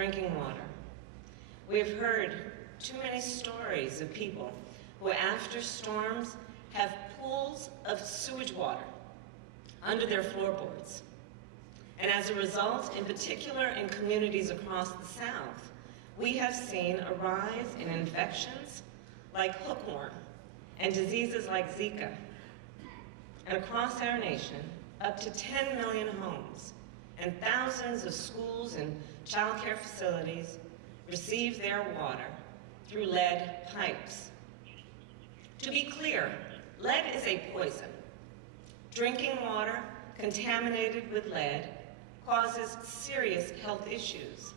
drinking water. We've heard too many stories of people who, after storms, have pools of sewage water under their floorboards. And as a result, in particular in communities across the South, we have seen a rise in infections like hookworm and diseases like Zika. And across our nation, up to 10 million homes and thousands of schools and child care facilities receive their water through lead pipes. To be clear, lead is a poison. Drinking water contaminated with lead causes serious health issues,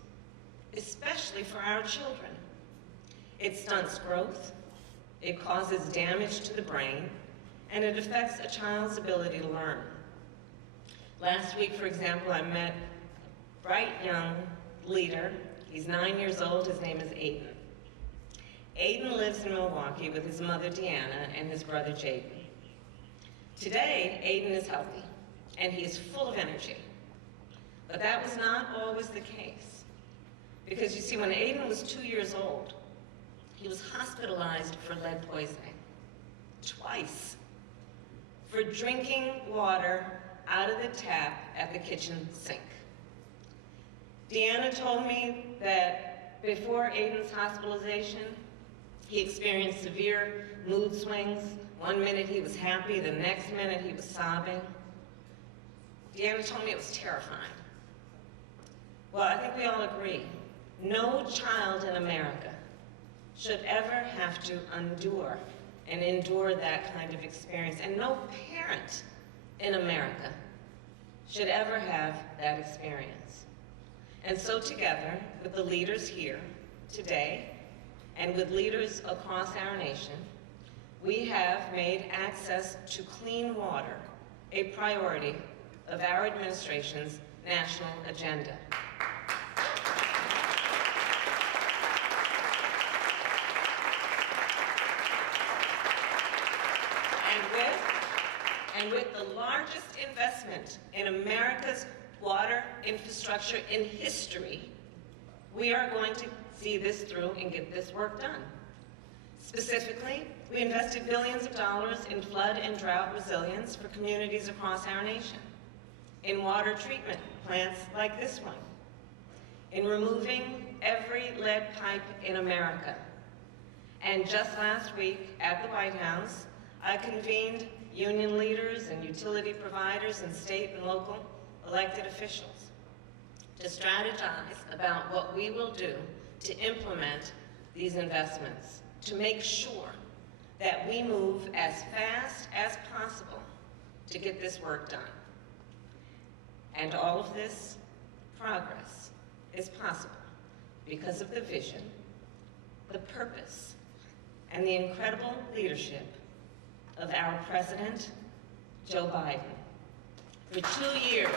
especially for our children. It stunts growth, it causes damage to the brain, and it affects a child's ability to learn. Last week, for example, I met a bright young leader. He's 9 years old, his name is Aiden. Aiden lives in Milwaukee with his mother, Deanna, and his brother, Jaden. Today, Aiden is healthy, and he is full of energy. But that was not always the case. Because you see, when Aiden was 2 years old, he was hospitalized for lead poisoning, twice, for drinking water out of the tap at the kitchen sink. Deanna told me that before Aiden's hospitalization, he experienced severe mood swings. One minute he was happy, the next minute he was sobbing. Deanna told me it was terrifying. Well, I think we all agree, no child in America should ever have to endure that kind of experience, and no parent in America should ever have that experience. And so together, with the leaders here today, and with leaders across our nation, we have made access to clean water a priority of our administration's national agenda. And with the largest investment in America's water infrastructure in history, we are going to see this through and get this work done. Specifically, we invested billions of dollars in flood and drought resilience for communities across our nation, in water treatment plants like this one, in removing every lead pipe in America. And just last week at the White House, I convened union leaders and utility providers and state and local elected officials to strategize about what we will do to implement these investments, to make sure that we move as fast as possible to get this work done. And all of this progress is possible because of the vision, the purpose, and the incredible leadership of our President, Joe Biden. For 2 years,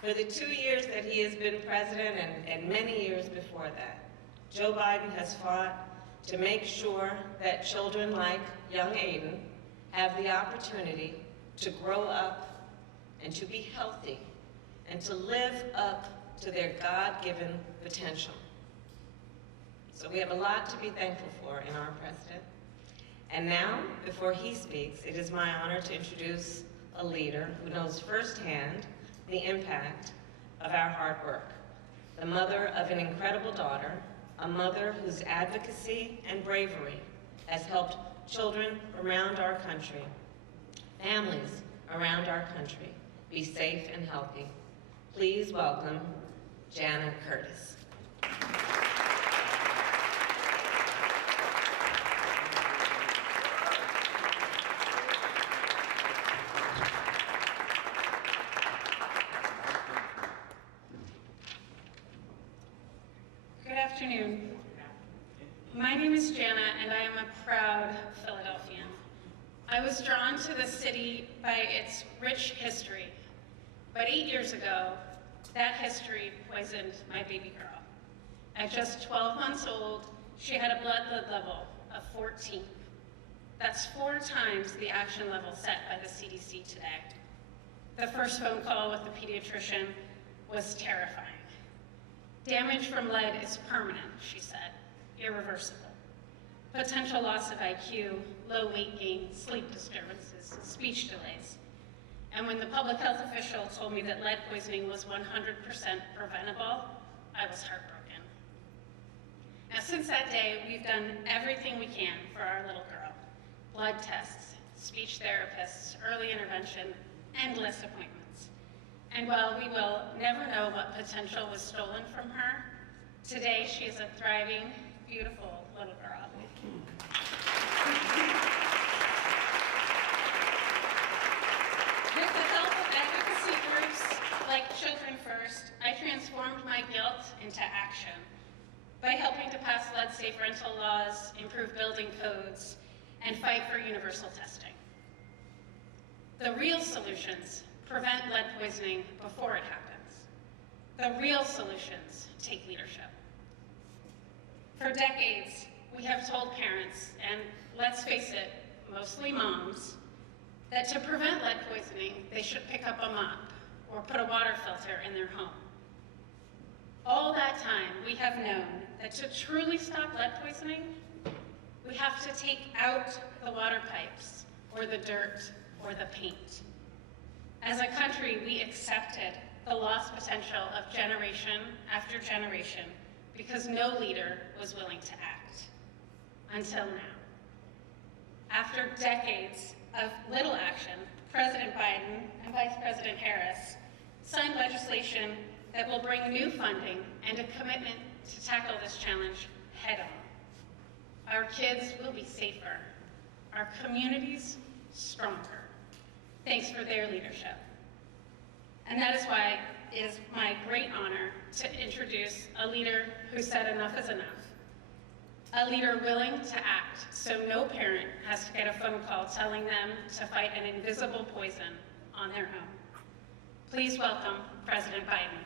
for the 2 years that he has been president, and many years before that, Joe Biden has fought to make sure that children like young Aiden have the opportunity to grow up and to be healthy and to live up to their God-given potential. So we have a lot to be thankful for in our president. And now, before he speaks, it is my honor to introduce a leader who knows firsthand the impact of our hard work, the mother of an incredible daughter, a mother whose advocacy and bravery has helped children around our country, families around our country, be safe and healthy. Please welcome Jana Curtis. Good afternoon. My name is Jana, and I am a proud Philadelphian. I was drawn to the city by its rich history, but 8 years ago, that history poisoned my baby girl. At just 12 months old, she had a blood lead level of 14. That's 4 times the action level set by the CDC today. The first phone call with the pediatrician was terrifying. Damage from lead is permanent, she said, irreversible. Potential loss of IQ, low weight gain, sleep disturbances, speech delays. And when the public health official told me that lead poisoning was 100% preventable, I was heartbroken. Now, since that day, we've done everything we can for our little girl. Blood tests, speech therapists, early intervention, endless appointments. And while we will never know what potential was stolen from her, today she is a thriving, beautiful little girl. With the help of advocacy groups like Children First, I transformed my guilt into action by helping to pass lead-safe rental laws, improve building codes, and fight for universal testing. The real solutions prevent lead poisoning before it happens. The real solutions take leadership. For decades, we have told parents, and let's face it, mostly moms, that to prevent lead poisoning, they should pick up a mop or put a water filter in their home. All that time, we have known that to truly stop lead poisoning, we have to take out the water pipes or the dirt or the paint. As a country, we accepted the lost potential of generation after generation because no leader was willing to act, until now. After decades of little action, President Biden and Vice President Harris signed legislation that will bring new funding and a commitment to tackle this challenge head-on. Our kids will be safer, our communities stronger. Thanks for their leadership. And that is why it is my great honor to introduce a leader who said enough is enough. A leader willing to act so no parent has to get a phone call telling them to fight an invisible poison on their home. Please welcome President Biden.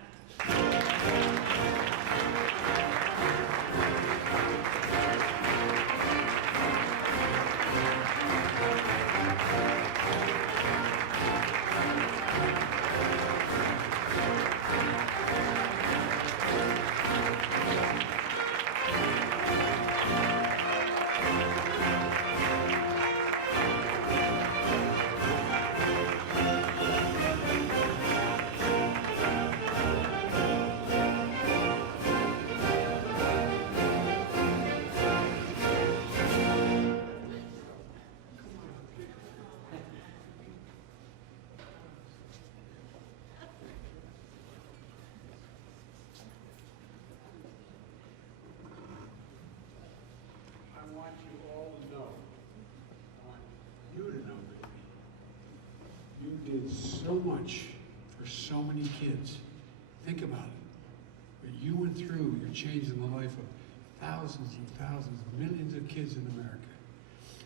I want you all to know, I want you to know, baby, you did so much for so many kids. Think about it. What you went through, you're changing the life of thousands and thousands, millions of kids in America.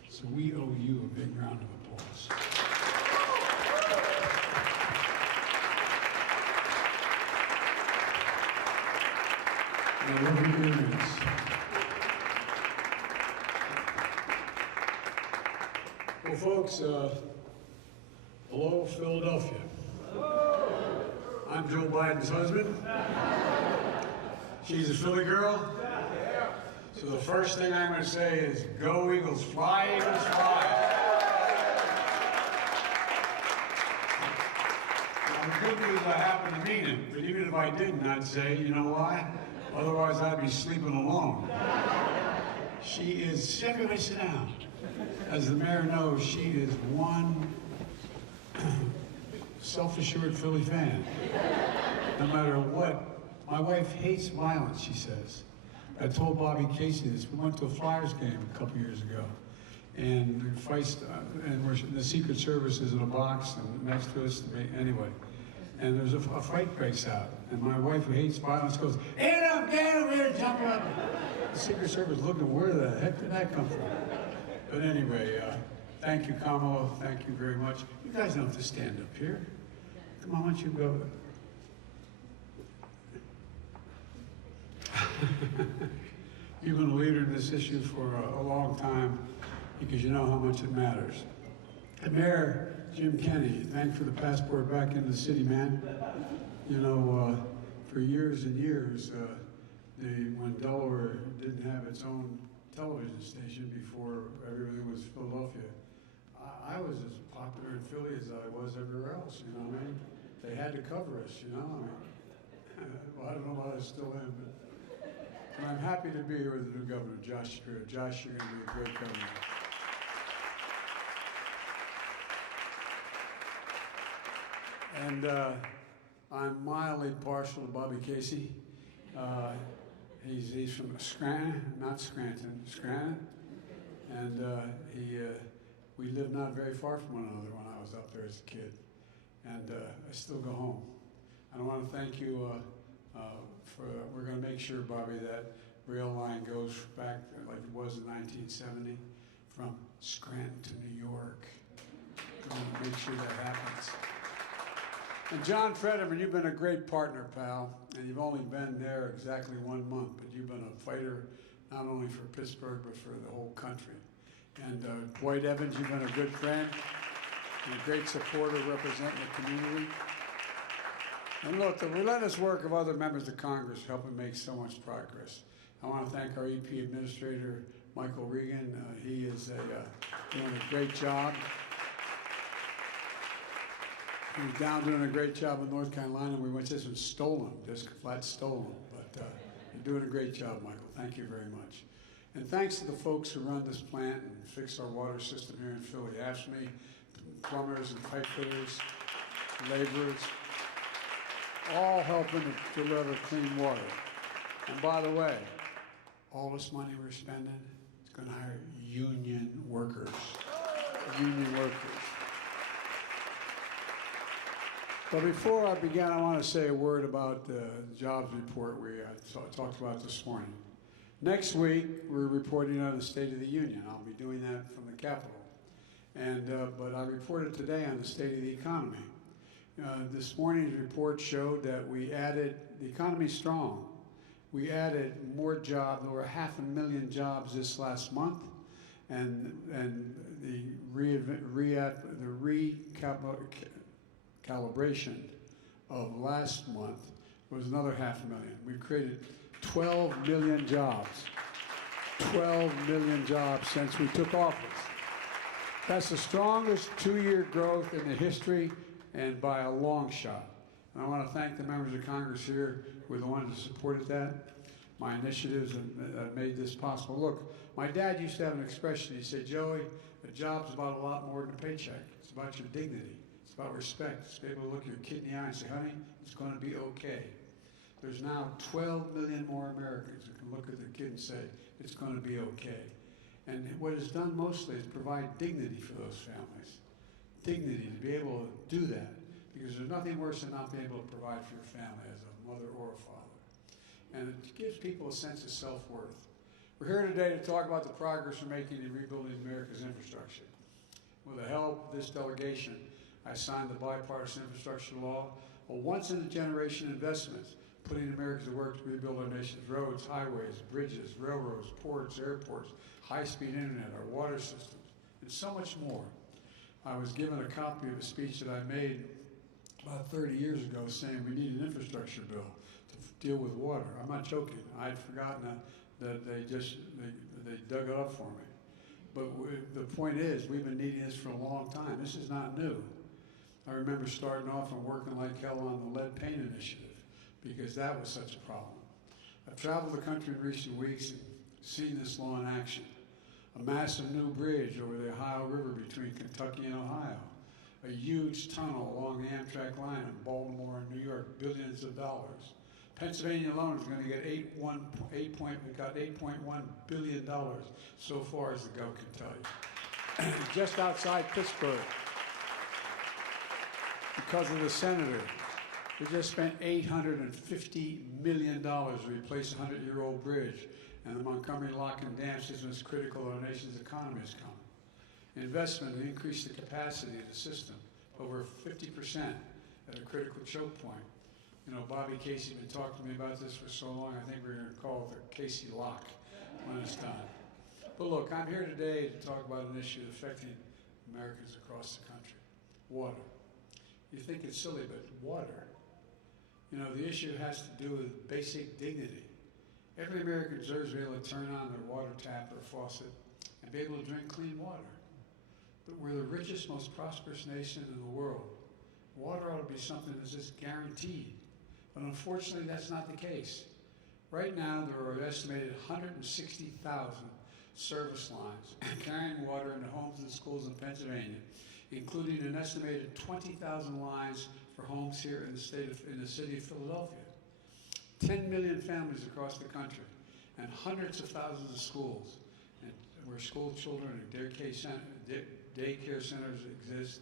So we owe you a big round of applause. Now, look at your names. Well, folks, hello, Philadelphia. I'm Joe Biden's husband. She's a Philly girl. So the first thing I'm going to say is, go Eagles, fly, Eagles, fly. Now, the good news, I happen to mean it, but even if I didn't, I'd say, you know why? Otherwise, I'd be sleeping alone. She is, everybody sit down. As the mayor knows, she is one self-assured Philly fan. No matter what. My wife hates violence, she says. I told Bobby Casey this. We went to a Flyers game a couple years ago. And the Secret Service is in a box and next to us, anyway. And there's a fight breaks out. And my wife, who hates violence, goes, "Get up, here, jump up." The Secret Service looking, where the heck did that come from? But anyway, thank you, Kamala. Thank you very much. You guys don't have to stand up here. Come on, why don't you go? You've been a leader in this issue for a long time. because you know how much it matters. And Mayor Jim Kenney, thanks for the passport back into the city, man. You know, for years and years, when Delaware didn't have its own television station before everything was Philadelphia, I was as popular in Philly as I was everywhere else, you know what I mean? They had to cover us, you know? I mean, well, I don't know why I still am, but I'm happy to be here with the new governor, Josh Shapiro. Josh, you're going to be a great governor. And I'm mildly partial to Bobby Casey. He's from Scranton, not Scranton, Scranton. And we lived not very far from one another when I was up there as a kid. And I still go home. And I want to thank you we're going to make sure, Bobby, that rail line goes back like it was in 1970 from Scranton to New York. We're going to make sure that happens. And John Fetterman, you've been a great partner, pal, and you've only been there exactly 1 month, but you've been a fighter not only for Pittsburgh, but for the whole country. And Dwight Evans, you've been a good friend and a great supporter representing the community. And look, the relentless work of other members of Congress helping make so much progress. I want to thank our EP Administrator, Michael Regan. He is doing a great job. He was down doing a great job in North Carolina. We went to this and stole him, just flat stole him. But you're doing a great job, Michael. Thank you very much. And thanks to the folks who run this plant and fix our water system here in Philly. AFSCME, plumbers and pipe fitters, laborers, all helping to deliver clean water. And by the way, all this money we're spending is going to hire union workers. Union workers. But before I begin, I want to say a word about the jobs report we talked about this morning. Next week, we're reporting on the State of the Union. I'll be doing that from the Capitol. And but I reported today on the state of the economy. This morning's report showed that we added, the economy's strong. We added more jobs, over 500,000 jobs this last month, and the recalibration of last month was another 500,000. We've created 12 million jobs. 12 million jobs since we took office. That's the strongest two-year growth in the history, and by a long shot. And I want to thank the members of Congress here who were the ones who supported that. My initiatives have made this possible. Look, my dad used to have an expression. He said, Joey, a job's about a lot more than a paycheck. It's about your dignity. It's about respect. It's to be able to look your kid in the eye and say, honey, it's going to be okay. There's now 12 million more Americans who can look at their kid and say, it's going to be okay. And what it's done mostly is provide dignity for those families. Dignity to be able to do that, because there's nothing worse than not being able to provide for your family as a mother or a father. And it gives people a sense of self-worth. We're here today to talk about the progress we're making in rebuilding America's infrastructure. With the help of this delegation, I signed the bipartisan infrastructure law, a once-in-a-generation investment, putting America to work to rebuild our nation's roads, highways, bridges, railroads, ports, airports, high-speed internet, our water systems, and so much more. I was given a copy of a speech that I made about 30 years ago saying we need an infrastructure bill to deal with water. I'm not joking. I'd forgotten that they dug it up for me. But the point is, we've been needing this for a long time. This is not new. I remember starting off and working like hell on the lead paint initiative because that was such a problem. I've traveled the country in recent weeks and seen this law in action. A massive new bridge over the Ohio River between Kentucky and Ohio. A huge tunnel along the Amtrak line in Baltimore and New York, billions of dollars. Pennsylvania alone is going to get $8.1 billion so far, as the Gov can tell you. Just outside Pittsburgh, because of the senator, we just spent $850 million to replace a 100-year-old bridge. And the Montgomery Lock and Dam system is critical to our nation's economy is coming. Investment to increase the capacity of the system over 50% at a critical choke point. You know, Bobby Casey has been talking to me about this for so long, I think we're going to call it the Casey Lock when it's done. But look, I'm here today to talk about an issue affecting Americans across the country, water. You think it's silly, but water. You know, the issue has to do with basic dignity. Every American deserves to be able to turn on their water tap or faucet and be able to drink clean water. But we're the richest, most prosperous nation in the world. Water ought to be something that's just guaranteed. But unfortunately, that's not the case. Right now, there are an estimated 160,000 service lines carrying water into homes and schools in Pennsylvania, including an estimated 20,000 lines for homes here in the city of Philadelphia. 10 million families across the country, and hundreds of thousands of schools, and where school children and daycare centers exist,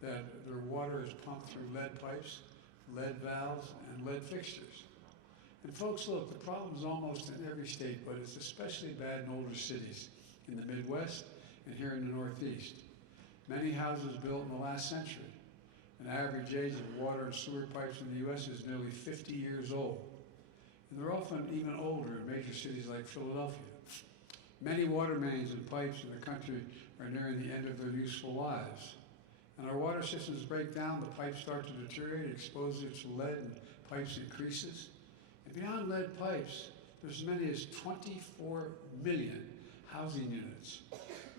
that their water is pumped through lead pipes, lead valves, and lead fixtures. And folks, look, the problem is almost in every state, but it's especially bad in older cities, in the Midwest and here in the Northeast. Many houses built in the last century. An average age of water and sewer pipes in the U.S. is nearly 50 years old. And they're often even older in major cities like Philadelphia. Many water mains and pipes in the country are nearing the end of their useful lives. And our water systems break down, the pipes start to deteriorate, exposure to lead and pipes increases. And beyond lead pipes, there's as many as 24 million housing units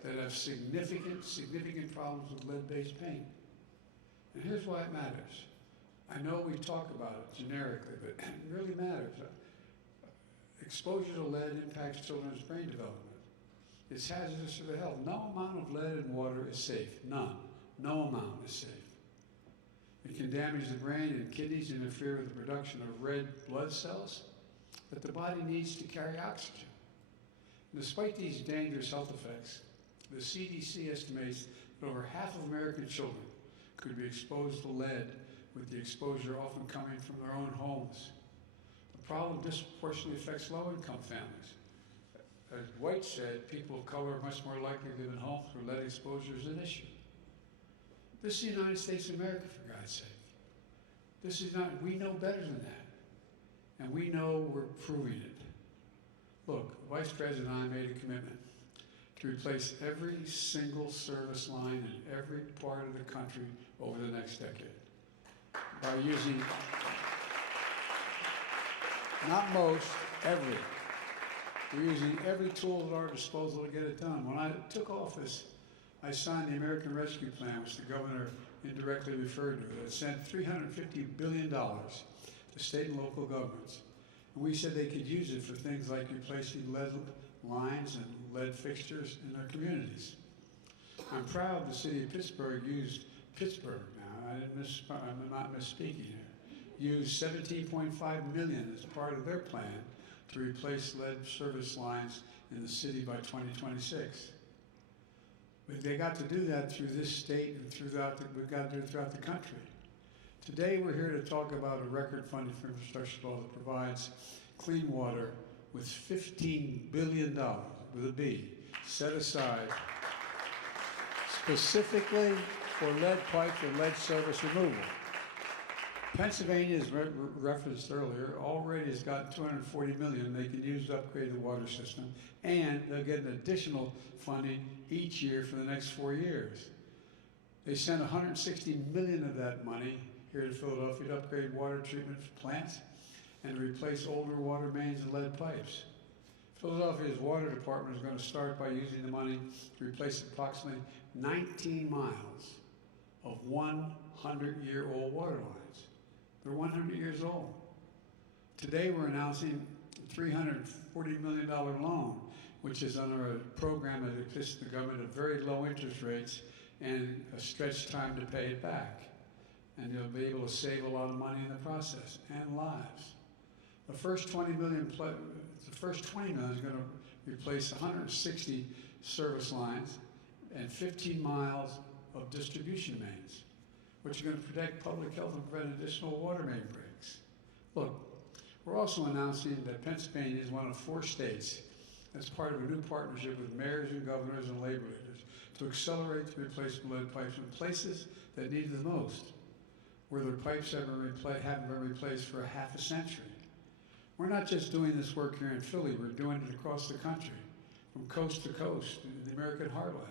that have significant problems with lead-based paint. And here's why it matters. I know we talk about it generically, but it really matters. Exposure to lead impacts children's brain development. It's hazardous to their health. No amount of lead in water is safe. None. No amount is safe. It can damage the brain and kidneys, interfere with the production of red blood cells that the body needs to carry oxygen. And despite these dangerous health effects, the CDC estimates that over half of American children could be exposed to lead, with the exposure often coming from their own homes. The problem disproportionately affects low-income families. As White said, people of color are much more likely to live in homes where lead exposure is an issue. This is the United States of America, for God's sake. This is not, we know better than that. And we know we're proving it. Look, Vice President and I made a commitment to replace every single service line in every part of the country over the next decade by using, not most, every. We're using every tool at our disposal to get it done. When I took office, I signed the American Rescue Plan, which the governor indirectly referred to. It sent $350 billion to state and local governments. And we said they could use it for things like replacing lead lines and lead fixtures in their communities. I'm proud the city of Pittsburgh used, I'm not misspeaking here, used $17.5 million as part of their plan to replace lead service lines in the city by 2026. But they got to do that through this state and we've got to do it throughout the country. Today we're here to talk about a record funding for infrastructure law that provides clean water with $15 billion, with a B, set aside specifically for lead pipe and lead service removal. Pennsylvania, as referenced earlier, already has got $240 million they can use to upgrade the water system, and they'll get an additional funding each year for the next 4 years. They sent $160 million of that money here to Philadelphia to upgrade water treatment plants and to replace older water mains and lead pipes. Philadelphia's water department is going to start by using the money to replace approximately 19 miles of 100-year-old water lines. They're 100 years old. Today we're announcing a $340 million loan, which is under a program that exists in the government at very low interest rates and a stretched time to pay it back. And you'll be able to save a lot of money in the process and lives. The first $20 million is going to replace 160 service lines and 15 miles of distribution mains, which are going to protect public health and prevent additional water main breaks. Look, we're also announcing that Pennsylvania is one of 4 states as part of a new partnership with mayors and governors and labor leaders to accelerate the replacement of lead pipes in places that need it the most, where their pipes haven't been replaced for half a century. We're not just doing this work here in Philly, we're doing it across the country, from coast to coast in the American heartland.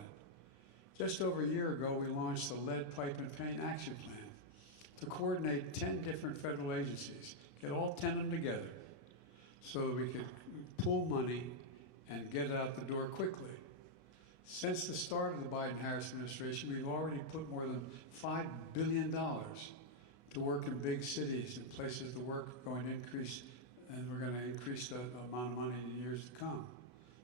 Just over a year ago, we launched the Lead, Pipe, and Paint Action Plan to coordinate 10 different federal agencies, get all 10 of them together so that we could pool money and get it out the door quickly. Since the start of the Biden-Harris administration, we've already put more than $5 billion to work in big cities and places to work going to increase, and we're going to increase the amount of money in the years to come.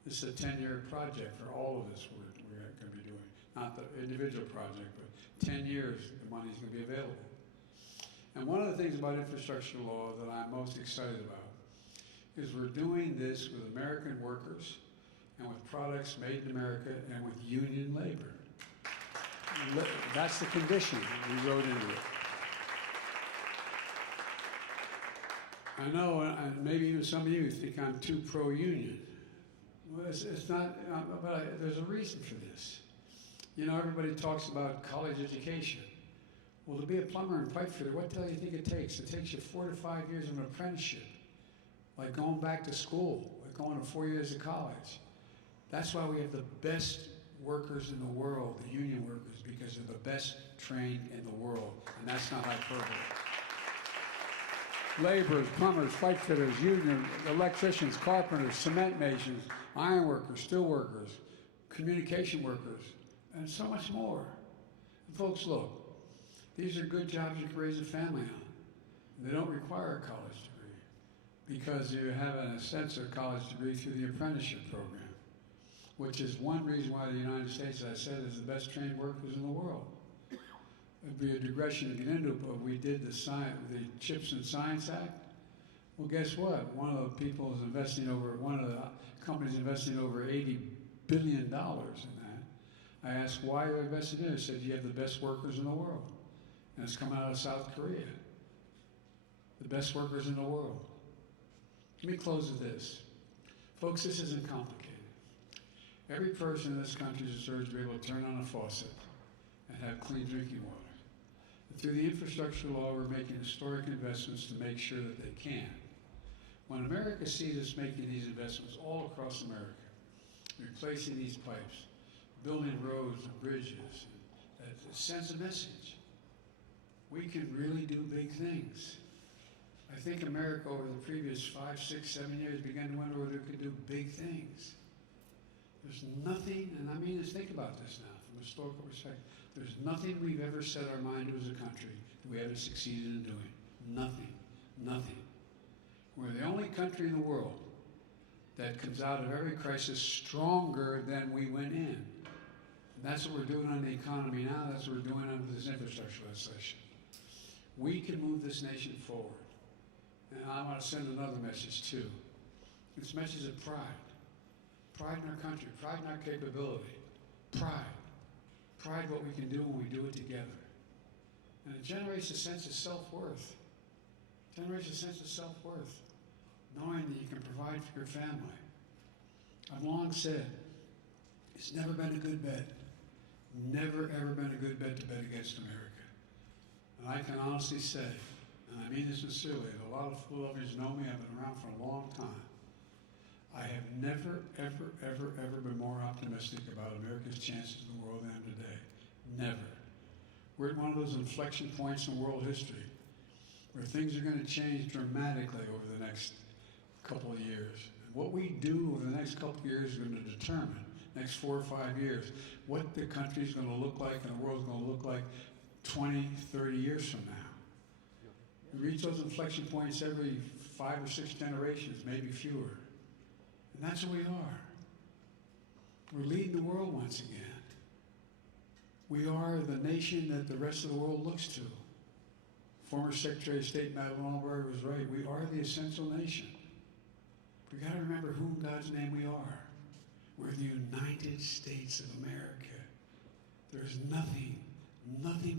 This is a 10-year project for all of this we're going to be doing. Not the individual project, but 10 years the money's going to be available. And one of the things about infrastructure law that I'm most excited about is we're doing this with American workers and with products made in America and with union labor. That's the condition we wrote into it. I know, and maybe even some of you think I'm too pro-union. Well, it's not, but there's a reason for this. You know, everybody talks about college education. Well, to be a plumber and pipe fitter, what the hell do you think it takes? It takes you 4 to 5 years of an apprenticeship, like going back to school, like going to 4 years of college. That's why we have the best workers in the world, the union workers, because they're the best trained in the world, and that's not hyperbole. Laborers, plumbers, pipe fitters, union, electricians, carpenters, cement masons, iron workers, steel workers, communication workers, and so much more. And folks, look, these are good jobs you can raise a family on. They don't require a college degree because you have, in a sense, a college degree through the apprenticeship program, which is one reason why the United States, as I said, is the best trained workers in the world. It'd be a digression to get into, but we did the Chips and Science Act. Well, guess what? One of the companies investing over $80 billion in that. I asked why you're investing in it. They said you have the best workers in the world. And it's coming out of South Korea. The best workers in the world. Let me close with this. Folks, this isn't complicated. Every person in this country deserves to be able to turn on a faucet and have clean drinking water. And through the infrastructure law, we're making historic investments to make sure that they can. When America sees us making these investments all across America, replacing these pipes, building roads and bridges, it sends a message. We can really do big things. I think America over the previous 5, 6, 7 years began to wonder whether it could do big things. There's nothing, and I mean, just think about this now from a historical perspective. There's nothing we've ever set our mind to as a country that we haven't succeeded in doing. Nothing. Nothing. We're the only country in the world that comes out of every crisis stronger than we went in. And that's what we're doing on the economy now. That's what we're doing under this infrastructure legislation. We can move this nation forward. And I want to send another message too. It's a message of pride. Pride in our country, pride in our capability, pride. Pride what we can do when we do it together. And it generates a sense of self-worth. It generates a sense of self-worth, knowing that you can provide for your family. I've long said, it's never been a good bet, never ever been a good bet to bet against America. And I can honestly say, and I mean this sincerely, and a lot of Philadelphians know me, I've been around for a long time. I have never, ever, ever, ever been more optimistic about America's chances in the world than I am today. Never. We're at one of those inflection points in world history where things are going to change dramatically over the next couple of years. And what we do over the next couple of years is going to determine, next 4 or 5 years, what the country's going to look like and the world's going to look like 20, 30 years from now. We reach those inflection points every 5 or 6 generations, maybe fewer. And that's what we are. We're leading the world once again. We are the nation that the rest of the world looks to. Former Secretary of State Madeleine Albright was right. We are the essential nation. We've got to remember who in God's name we are. We're the United States of America. There's nothing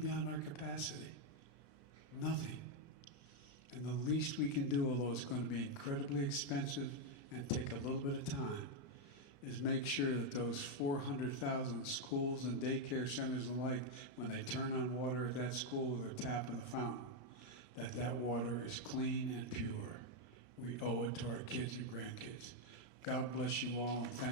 beyond our capacity. Nothing. And the least we can do, although it's going to be incredibly expensive and take a little bit of time, is make sure that those 400,000 schools and daycare centers alike, when they turn on water at that school, they're tapping the fountain, that water is clean and pure. We owe it to our kids and grandkids. God bless you all, and thank